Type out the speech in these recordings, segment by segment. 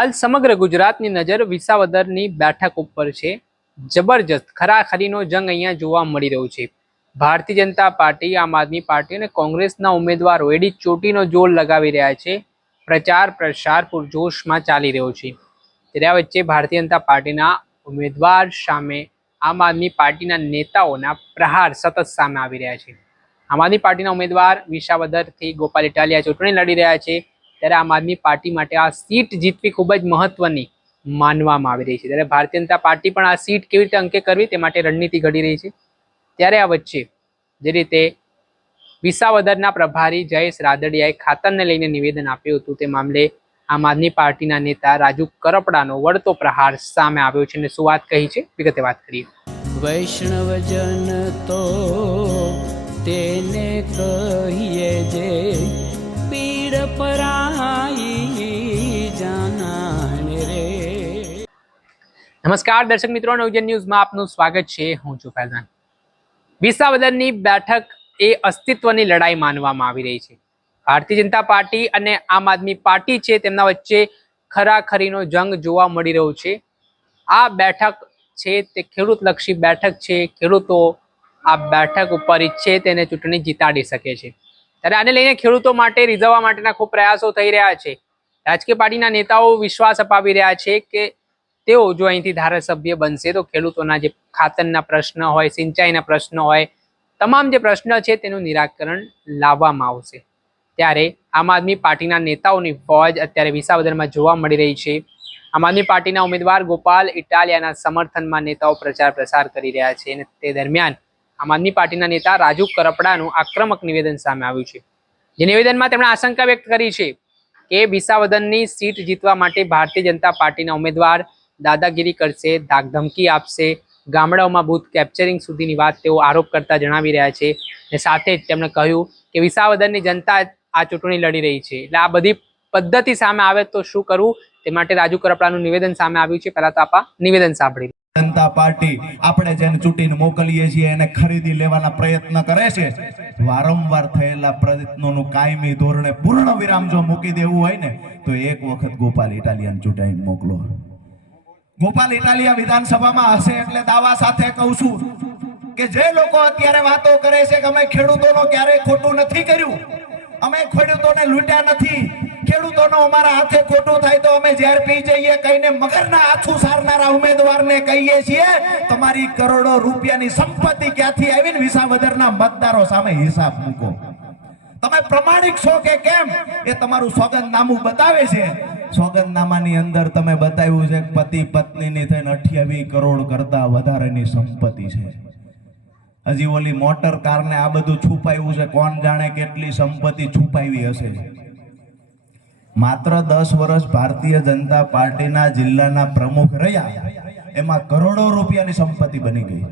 હાલ સમગ્ર ગુજરાતની નજર વિસાવદરની બેઠક ઉપર છે. જબરજસ્ત ખરાખરીનો જંગ અહીંયા જોવા મળી રહ્યો છે. ભારતીય જનતા પાર્ટી, આમ આદમી પાર્ટી અને કોંગ્રેસના ઉમેદવારો એડી ચોટીનો જોર લગાવી રહ્યા છે. પ્રચાર પ્રસાર પૂરજોશમાં ચાલી રહ્યો છે. ત્યારે વચ્ચે ભારતીય જનતા પાર્ટીના ઉમેદવાર સામે આમ આદમી પાર્ટીના નેતાઓના પ્રહાર સતત સામે આવી રહ્યા છે. આમ આદમી પાર્ટીના ઉમેદવાર વિસાવદરથી ગોપાલ ઇટાલિયા ચૂંટણી લડી રહ્યા છે. ત્યારે આમ આદમી પાર્ટી માટે આ સીટ જીતવી ખૂબ જ મહત્વની માનવામાં આવી રહી છે. ત્યારે ભારતીય જનતા પાર્ટી પણ આ સીટ કેવી રીતે અંકે કરવી તે માટે રણનીતિ ઘડી રહી છે. ત્યારે આ વચ્ચે જે રીતે વિસાવદરના પ્રભારી જયેશ રાદડિયાએ ખાતરને લઈને નિવેદન આપ્યું હતું તે મામલે આમ આદમી પાર્ટીના નેતા રાજુ કરપડાનો વળતો પ્રહાર સામે આવ્યો છે અને શું વાત કહી છે? વિગતે વાત કરીએ. વૈષ્ણવજન તો તેને કહીએ નમસ્કાર, દર્શક મિત્રો, નવજન ન્યૂઝમાં આપનું સ્વાગત છે. હું છું ફૈઝાન. વિસાવદરની બેઠક એ અસ્તિત્વની લડાઈ માનવામાં આવી રહી છે. ભારતીય જનતા પાર્ટી અને આમ આદમી પાર્ટી છે, તેમના વચ્ચે ખરાખરીનો જંગ જોવા મળી રહ્યો છે. આ બેઠક છે, તે ખેડૂતલક્ષી બેઠક છે. ખેડૂતો આ બેઠક ઉપર ઈચ્છે તેને ચૂંટણી જીતાડી શકે છે. ત્યારે આને લઈને ખેડૂતો માટે રીઝવવા માટેના ખૂબ પ્રયાસો થઈ રહ્યા છે. રાજકીય પાર્ટીના નેતાઓ વિશ્વાસ અપાવી રહ્યા છે કે તેઓ જો અહીંથી ધારાસભ્ય બનશે, તો ખેડૂતોના જે ખાતરના પ્રશ્ન હોય, સિંચાઈના પ્રશ્ન હોય, તમામ જે પ્રશ્ન છે તેનું નિરાકરણ લાવવામાં આવશે. ત્યારે આમ આદમી પાર્ટીના નેતાઓની ફોજ અત્યારે વિસાવદરમાં જોવા મળી રહી છે. આમ આદમી પાર્ટીના ઉમેદવાર ગોપાલ ઇટાલિયાના સમર્થનમાં નેતાઓ પ્રચાર પ્રસાર કરી રહ્યા છે અને તે દરમિયાન આમ આદમી પાર્ટીના નેતા રાજુ કરપડાનું આક્રમક નિવેદન સામે આવ્યું છે. જે નિવેદનમાં તેમણે આશંકા વ્યક્ત કરી છે કે વિસાવદનની સીટ જીતવા માટે ભારતીય જનતા પાર્ટીના ઉમેદવાર દાદાગીરી કરશે, ધાકધમકી આપશે. ગામડાઓમાં બૂથ કેપ્ચરિંગ સુધીની વાત તેઓ આરોપ કરતા જણાવી રહ્યા છે અને સાથે જ તેમણે કહ્યું કે વિસાવદરની જનતા આ ચૂંટણી લડી રહી છે. એટલે આ બધી પદ્ધતિ સામે આવે તો શું કરવું? તે માટે રાજુ કરપડાનું નિવેદન સામે આવ્યું છે. પહેલા તો આપા નિવેદન સાંભળી જનતા પાર્ટી આપણે જેને ચૂંટીને મોકલીએ છીએ એને ખરીદી લેવાના પ્રયત્ન કરે છે. વારંવાર થયેલા પ્રયત્નોનું કાયમી ધોરણે પૂર્ણ વિરામ જો મૂકી દેવું હોય ને, તો એક વખત ગોપાલ ઇટાલિયન ચૂંટાઈને મોકલો. ગોપાલ ઇટાલિયા વિધાનસભામાં હશે એટલે દાવા સાથે કહું છું કે જે લોકો અત્યારે વાતો કરે છે કે અમે ખેડૂતોનો ક્યારેય ખોટું નથી કર્યું, અમે ખેડૂતોને લૂંટ્યા નથી, ખેડૂતોનો અમારા હાથે ખોટું થાય તો અમે ઝેર પી જઈએ, કહીને મગરના આછું સારનારા ઉમેદવારને કહીએ છીએ, તમારી કરોડો રૂપિયાની સંપત્તિ ક્યાંથી આવીને વિસાવદરના મતદારો સામે હિસાબ મૂકો. તમે પ્રમાણિક છો કે કેમ, એ તમારું સોગંદનામું બતાવે છે. સોગંદનામાની અંદર તમે બતાવ્યું છે કે પતિ પત્નીની થઈને અઠ્યાવીસ કરોડ કરતા વધારેની સંપત્તિ છે. હજી ઓલી મોટર કારને આ બધું છુપાયું છે, કોણ જાણે કેટલી સંપત્તિ છુપાવી હશે. માત્ર દસ વર્ષ ભારતીય જનતા પાર્ટીના જિલ્લાના પ્રમુખ રહ્યા, એમાં કરોડો રૂપિયાની સંપત્તિ બની ગઈ.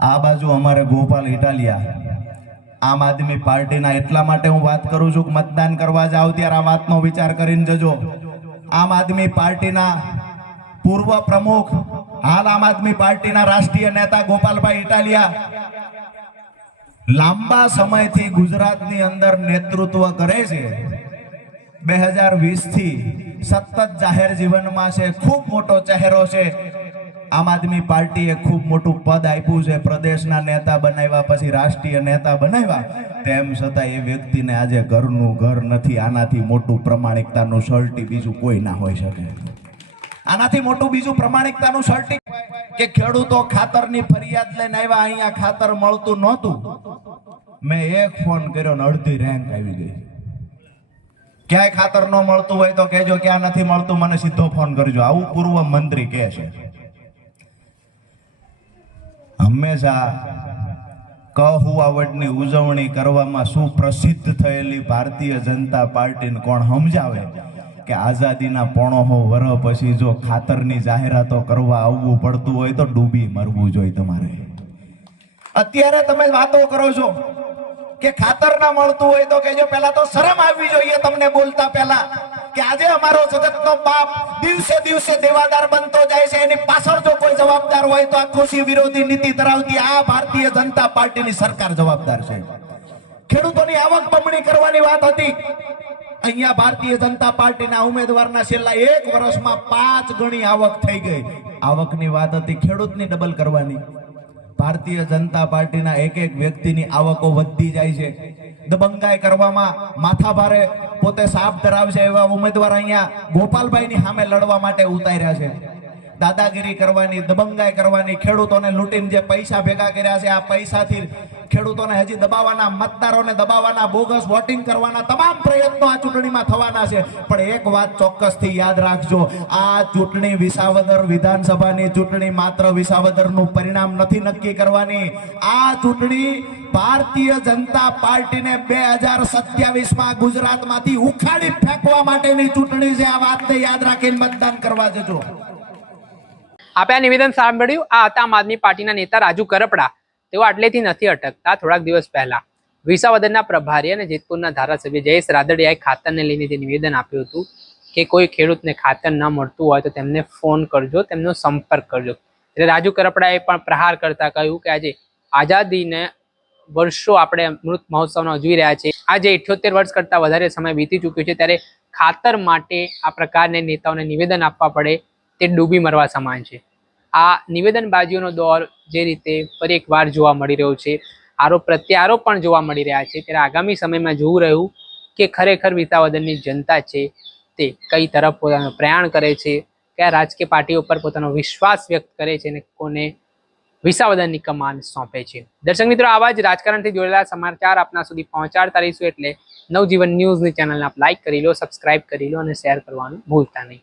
આ બાજુ અમારે ગોપાલ ઇટાલિયા આમ આદમી પાર્ટીના એટલા માટે હું વાત કરું છું કે મતદાન કરવા જાવ ત્યારે આ વાતનો વિચાર કરીને જજો. આમ આદમી પાર્ટીના પૂર્વ પ્રમુખ, હાલ આમ આદમી પાર્ટીના રાષ્ટ્રીય નેતા ગોપાલભાઈ ઇટાલિયા લાંબા સમયથી ગુજરાતની અંદર નેતૃત્વ કરે છે. બે હજાર વીસથી સતત જાહેર જીવનમાં છે, ખૂબ મોટો ચહેરો છે. આમ આદમી પાર્ટીએ ખૂબ મોટું પદ આપ્યું છે. પ્રદેશના નેતા બનાવ્યા પછી રાષ્ટ્રીય નેતા બનાવ્યા. તેમ છતાં એ વ્યક્તિને આજે ઘરનું ઘર નથી. આનાથી મોટું પ્રમાણિકતાનું સર્ટી બીજું કોઈ ના હોઈ શકે. આનાથી મોટું બીજું પ્રમાણિકતાનું સર્ટી કે ખેડૂતો ખાતરની ફરિયાદ લઈને આવ્યા, અહીંયા ખાતર મળતું નહોતું. મેં એક ફોન કર્યો ને અડધી રેન્ક આવી ગઈ. ક્યાંય ખાતર ન મળતું હોય તો કહેજો, ક્યાં નથી મળતું, મને સીધો ફોન કરજો. આવું પૂર્વ મંત્રી કહે છે. હંમેશા કહુઆવડની ઉજવણી કરવામાં સુપ્રસિદ્ધ થયેલી ભારતીય જનતા પાર્ટીને કોણ સમજાવે કે આઝાદીના પોણો વર પછી જો ખાતરની જાહેરાતો કરવા આવવું પડતું હોય તો ડૂબી મરવું જોઈએ તમારે. અત્યારે તમે વાતો કરો છો કે ખાતર ના મળતું હોય તો કહેજો, પહેલા તો શરમ આવવી જોઈએ તમને બોલતા પહેલા. કે આજે અમારો જગતનો બાપ દિવસે દિવસે દેવાદાર બનતો જાય છે. એની પાછળ જો કોઈ જવાબદાર હોય તો આ કૃષિ વિરોધી નીતિ ધરાવતી આ ભારતીય જનતા પાર્ટીની સરકાર જવાબદાર છે. ખેડૂતોની આવક બમણી કરવાની વાત હતી. અહીંયા ભારતીય જનતા પાર્ટીના ઉમેદવારના છેલ્લા એક વર્ષમાં પાંચ ગણી આવક થઈ ગઈ. આવકની વાત હતી ખેડૂતની ડબલ કરવાની. ભારતીય જનતા પાર્ટીના એક એક વ્યક્તિની આવકો વધતી જાય છે. દબંગાઈ કરવામાં માથાભારે પોતે સાપ ધરાવશે એવા ઉમેદવાર અહીંયા ગોપાલભાઈની સામે લડવા માટે ઉતાર્યા છે. દાદાગીરી કરવાની, દબંગાઈ કરવાની, ખેડૂતોને લૂંટીને જે પૈસા ભેગા કર્યા છે, આ પૈસાથી ખેડૂતોને હજી દબાવવાના, મતદારોને દબાવવાના, બોગસ વોટિંગ કરવાના તમામ પ્રયત્નો આ ચૂંટણીમાં થવાના છે. પણ એક વાત ચોક્કસથી યાદ રાખજો, આ ચૂંટણી વિસાવદર વિધાનસભાની ચૂંટણી માત્ર વિસાવદરનું પરિણામ નથી નક્કી કરવાની. આ ચૂંટણી ભારતીય જનતા પાર્ટીને બે હજાર સત્યાવીસમાં ગુજરાતમાંથી ઉખાડી ફેંકવા માટેની ચૂંટણી છે. આ વાતને યાદ રાખીને મતદાન કરવા જજો. આપે આ નિવેદન સાંભળ્યું? આ હતા આમ આદમી પાર્ટીના નેતા રાજુ કરપડા. તેઓ આટલેથી નથી અટકતા. થોડાક દિવસ પહેલા વિસાવદરના પ્રભારી અને જેતપુરના ધારાસભ્ય જયેશ રાદડિયાએ ખાતરને લઈને જે નિવેદન આપ્યું હતું કે કોઈ ખેડૂતને ખાતર ન મળતું હોય તો તેમને ફોન કરજો, તેમનો સંપર્ક કરજો. એટલે રાજુ કરપડાએ પણ પ્રહાર કરતા કહ્યું કે આજે આઝાદીને વર્ષો આપણે અમૃત મહોત્સવનો ઉજવી રહ્યા છે આજે ઇઠ્યોતેર વર્ષ કરતાં વધારે સમય વીતી ચૂક્યો છે ત્યારે ખાતર માટે આ પ્રકારને નેતાઓને નિવેદન આપવા પડે તે ડૂબી મરવા સમાન છે. આ નિવેદનબાજીઓનો દોર જે રીતે ફરી એકવાર જોવા મળી રહ્યો છે, આરોપ પ્રત્યારોપ પણ જોવા મળી રહ્યા છે, ત્યારે આગામી સમયમાં જોવું રહ્યું કે ખરેખર વિસાવદનની જનતા છે તે કઈ તરફ પોતાનું પ્રયાણ કરે છે, કયા રાજકીય પાર્ટીઓ પર પોતાનો વિશ્વાસ વ્યક્ત કરે છે અને કોને વિસાવદનની કમાન સોંપે છે. દર્શક મિત્રો, આવા જ રાજકારણથી જોડેલા સમાચાર આપના સુધી પહોંચાડતા રહીશું એટલે નવજીવન ન્યૂઝની ચેનલને આપ લાઇક કરી લો સબસ્ક્રાઇબ કરી લો અને શેર કરવાનું ભૂલતા નહીં.